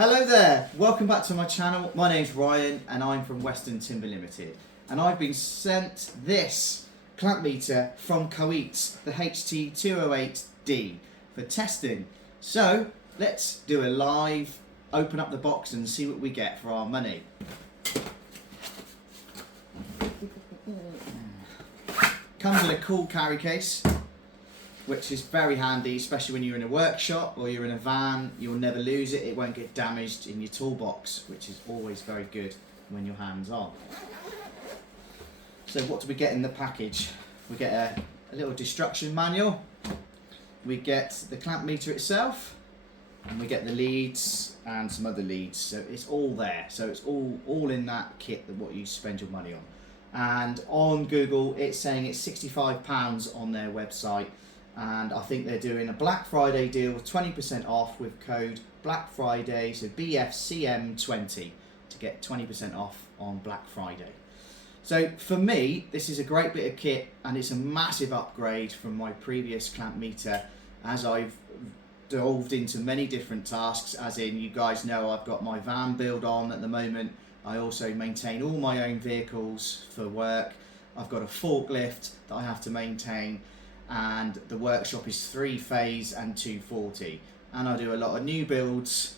Hello there, welcome back to my channel. My name's Ryan and I'm from Western Timber Limited, and I've been sent this clamp meter from Kaiweets, the Ht208D, for testing. So let's do a live open up the box and see what we get for our money. Comes in a cool carry case, which is very handy, especially when you're in a workshop or you're in a van. You'll never lose it, it won't get damaged in your toolbox, which is always very good when you're hands-on. So what do we get in the package? We get a little destruction manual, we get the clamp meter itself, and we get the leads and some other leads. So it's all there, so it's all in that kit, that what you spend your money on. And on Google it's saying it's £65 on their website. And I think they're doing a Black Friday deal with 20% off with code Black Friday, so BFCM20, to get 20% off on Black Friday. So for me, this is a great bit of kit, and it's a massive upgrade from my previous clamp meter, as I've delved into many different tasks. As in, you guys know, I've got my van build on at the moment. I also maintain all my own vehicles for work. I've got a forklift that I have to maintain, and the workshop is 3-phase and 240, and I do a lot of new builds,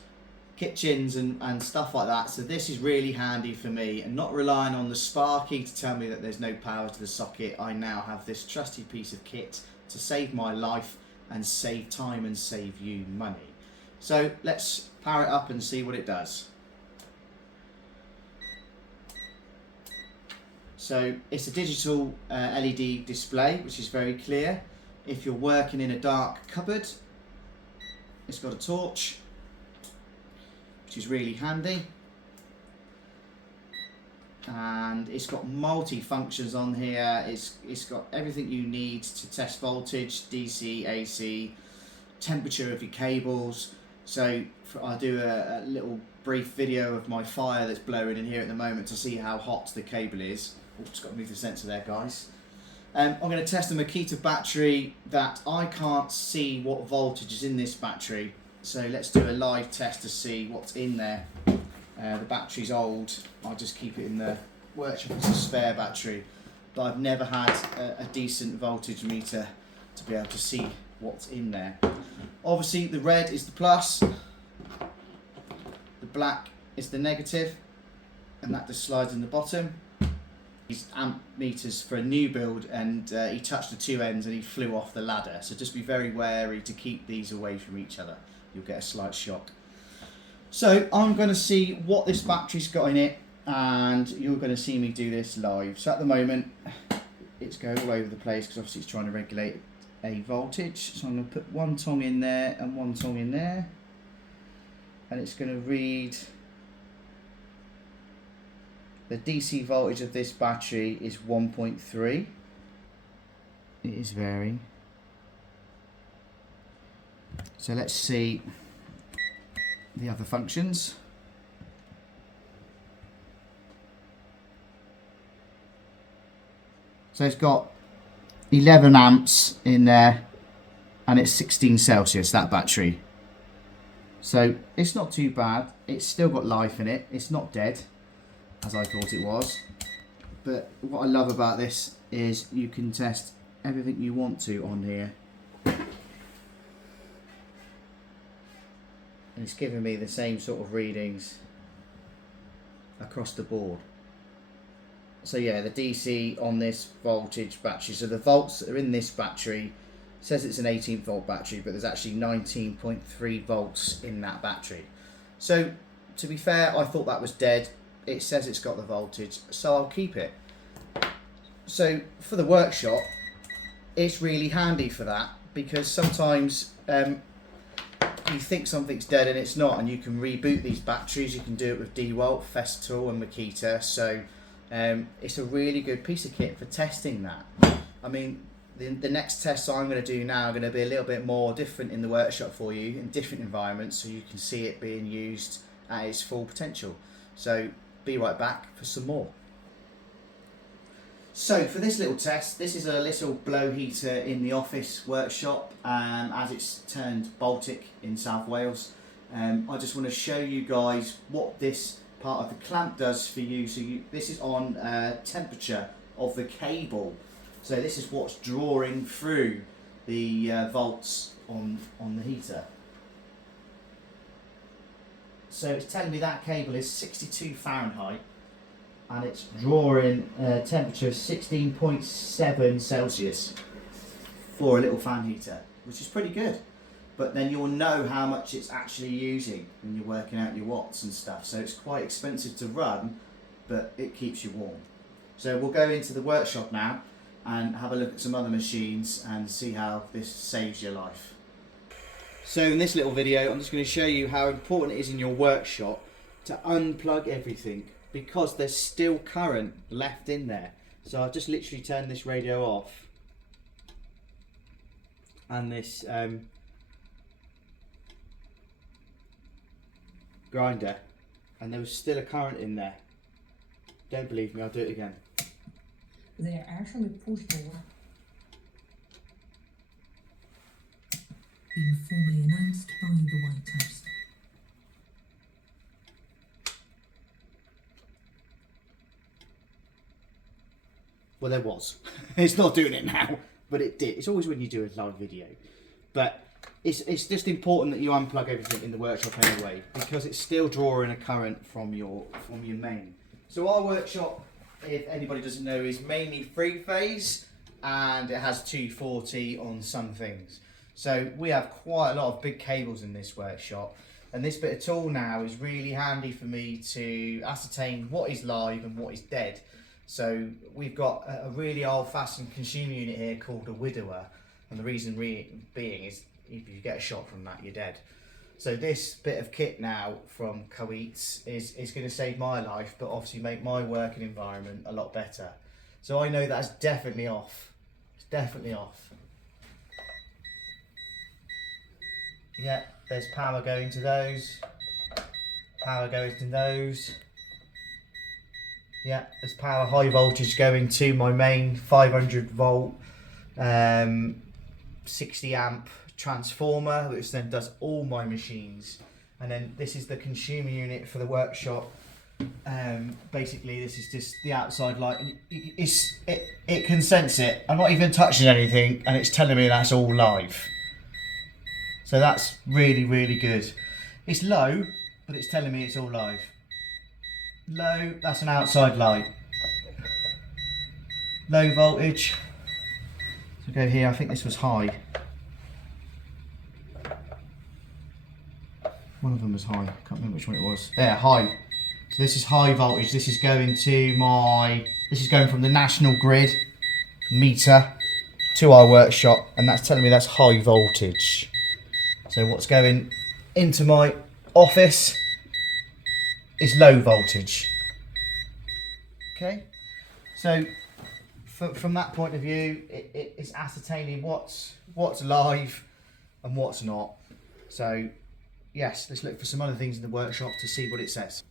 kitchens and stuff like that. So this is really handy for me, and not relying on the Sparky to tell me that there's no power to the socket. I now have this trusty piece of kit to save my life and save time and save you money. So let's power it up and see what it does. So it's a digital LED display, which is very clear. If you're working in a dark cupboard, it's got a torch, which is really handy. And it's got multi-functions on here. It's got everything you need to test voltage, DC, AC, temperature of your cables. So I'll do a little brief video of my fire that's blowing in here at the moment to see how hot the cable is. Oh, just got to move the sensor there, guys. I'm going to test a Makita battery that I can't see what voltage is in this battery. So let's do a live test to see what's in there. The battery's old. I'll just keep it in the workshop as a spare battery. But I've never had a decent voltage meter to be able to see what's in there. Obviously the red is the plus, the black is the negative, and that just slides in the bottom. These amp meters for a new build, and he touched the two ends and he flew off the ladder, so just be very wary to keep these away from each other. You'll get a slight shock. So I'm going to see what this battery's got in it, and you're going to see me do this live. So at the moment it's going all over the place because obviously it's trying to regulate a voltage. So I'm going to put one tong in there and one tong in there, and it's going to read the DC voltage of this battery is 1.3. It is varying. So let's see the other functions. So it's got 11 amps in there, and it's 16 Celsius, that battery. So it's not too bad. It's still got life in it. It's not dead, as I thought it was. But what I love about this is you can test everything you want to on here. And it's giving me the same sort of readings across the board. So yeah, the DC on this voltage battery, so the volts that are in this battery, says it's an 18 volt battery, but there's actually 19.3 volts in that battery. So to be fair, I thought that was dead. It says it's got the voltage, so I'll keep it. So for the workshop, it's really handy for that, because sometimes you think something's dead and it's not, and you can reboot these batteries. You can do it with DeWalt, Festool and Makita. So it's a really good piece of kit for testing that. I mean, the next tests I'm going to do now are going to be a little bit more different in the workshop for you, in different environments, so you can see it being used at its full potential. So be right back for some more. So for this little test, this is a little blow heater in the office workshop, as it's turned Baltic in South Wales. I just want to show you guys what this part of the clamp does for you. So this is on temperature of the cable. So this is what's drawing through the volts on the heater. So it's telling me that cable is 62 Fahrenheit and it's drawing a temperature of 16.7 Celsius for a little fan heater, which is pretty good. But then you'll know how much it's actually using when you're working out your watts and stuff. So it's quite expensive to run, but it keeps you warm. So we'll go into the workshop now and have a look at some other machines and see how this saves your life. So in this little video, I'm just going to show you how important it is in your workshop to unplug everything, because there's still current left in there. So I've just literally turned this radio off, and this grinder, and there was still a current in there. Don't believe me, I'll do it again. They are actually pushed over. Being formally announced by the White House. Well, there was. It's not doing it now, but it did. It's always when you do a live video. But it's just important that you unplug everything in the workshop anyway, because it's still drawing a current from your main. So our workshop, if anybody doesn't know, is mainly 3-phase, and it has 240 on some things. So we have quite a lot of big cables in this workshop, and this bit of tool now is really handy for me to ascertain what is live and what is dead. So we've got a really old-fashioned consumer unit here called a widower, and the reason being is if you get a shot from that, you're dead. So this bit of kit now from Kaiweets is going to save my life, but obviously make my working environment a lot better. So I know that's definitely off. It's definitely off. Yeah, there's power going to those. Power going to those. Yeah, there's power high voltage going to my main 500 volt 60 amp transformer, which then does all my machines. And then this is the consumer unit for the workshop. Basically this is just the outside light, and it can sense it. I'm not even touching anything and it's telling me that's all live. So that's really, really good. It's low, but it's telling me it's all live. Low, that's an outside light. Low voltage. So go here, I think this was high. One of them was high, can't remember which one it was. There, high. So this is high voltage. This is going to this is going from the national grid meter to our workshop, and that's telling me that's high voltage. So what's going into my office is low voltage. Okay, so from that point of view, it's ascertaining what's live and what's not. So yes, let's look for some other things in the workshop to see what it says.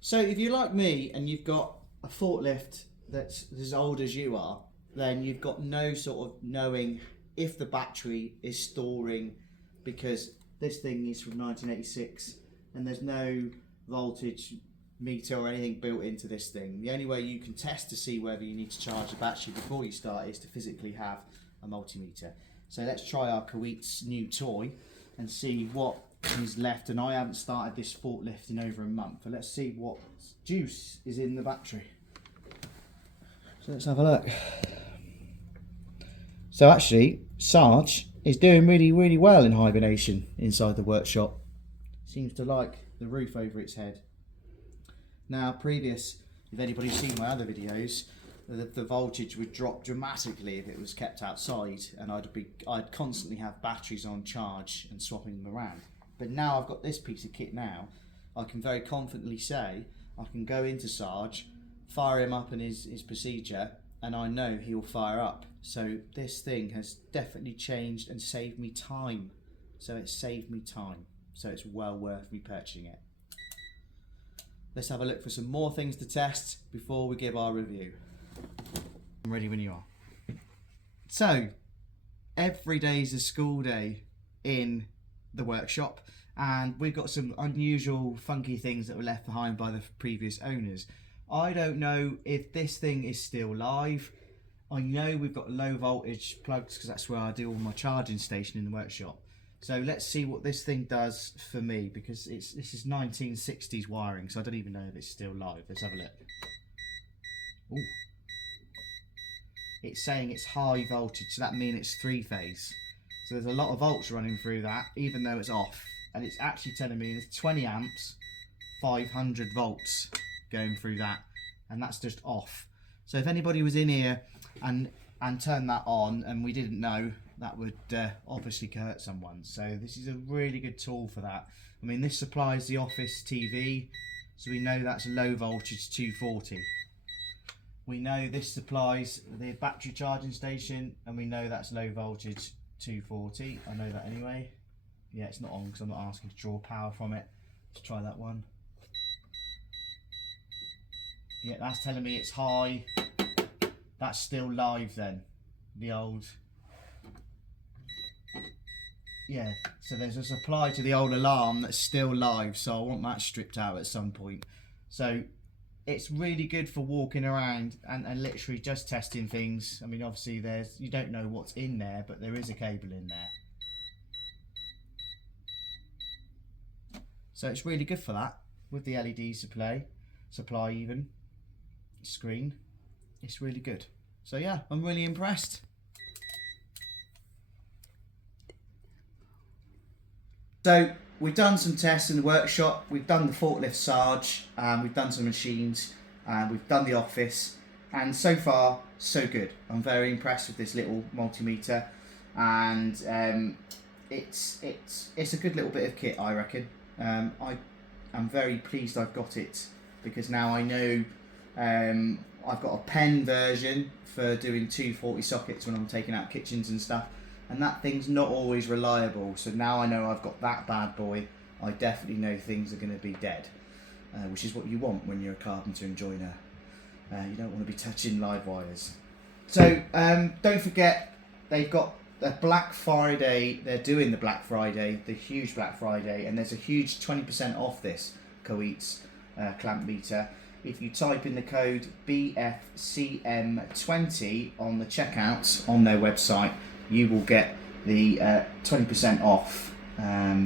So if you're like me and you've got a forklift that's as old as you are, then you've got no sort of knowing if the battery is storing, because this thing is from 1986 and there's no voltage meter or anything built into this thing. The only way you can test to see whether you need to charge the battery before you start is to physically have a multimeter. So let's try our Kaiweets new toy and see what is left. And I haven't started this forklift in over a month, but let's see what juice is in the battery. So let's have a look. So actually Sarge is doing really, really well in hibernation inside the workshop. Seems to like the roof over its head. Now if anybody's seen my other videos, the voltage would drop dramatically if it was kept outside, and I'd constantly have batteries on charge and swapping them around. But now I've got this piece of kit now, I can very confidently say I can go into Sarge, fire him up in his procedure, and I know he'll fire up. So this thing has definitely changed and saved me time. So it saved me time. So it's well worth me purchasing it. Let's have a look for some more things to test before we give our review. I'm ready when you are. So, every day is a school day in the workshop, and we've got some unusual funky things that were left behind by the previous owners. I don't know if this thing is still live. I know we've got low voltage plugs because that's where I do all my charging station in the workshop. So let's see what this thing does for me, because this is 1960s wiring, so I don't even know if it's still live. Let's have a look. Ooh. It's saying it's high voltage, so that means it's 3-phase. So there's a lot of volts running through that, even though it's off. And it's actually telling me there's 20 amps, 500 volts going through that, and that's just off. So if anybody was in here and turned that on and we didn't know, that would obviously hurt someone. So this is a really good tool for that. I mean, this supplies the office TV, so we know that's low voltage 240. We know this supplies the battery charging station, and we know that's low voltage 240. I know that anyway. Yeah, it's not on because I'm not asking to draw power from it. Let's try that one. Yeah, that's telling me it's high. That's still live then. The old... Yeah, so there's a supply to the old alarm that's still live, so I want that stripped out at some point. So it's really good for walking around and literally just testing things. I mean, obviously you don't know what's in there, but there is a cable in there. So it's really good for that, with the LED supply even, screen. It's really good. So yeah, I'm really impressed. So we've done some tests in the workshop, we've done the forklift Sarge, we've done some machines, we've done the office, and so far so good. I'm very impressed with this little multimeter, and it's a good little bit of kit, I reckon. I'm very pleased I've got it, because now I know I've got a pen version for doing 240 sockets when I'm taking out kitchens and stuff. And that thing's not always reliable, so now I know I've got that bad boy. I definitely know things are going to be dead, which is what you want when you're a carpenter and joiner. You don't want to be touching live wires. So don't forget, they've got the Black Friday. They're doing the Black Friday, the huge Black Friday, and there's a huge 20% off this Kaiweets clamp meter. If you type in the code BFCM20 on the checkout on their website, you will get the 20% off.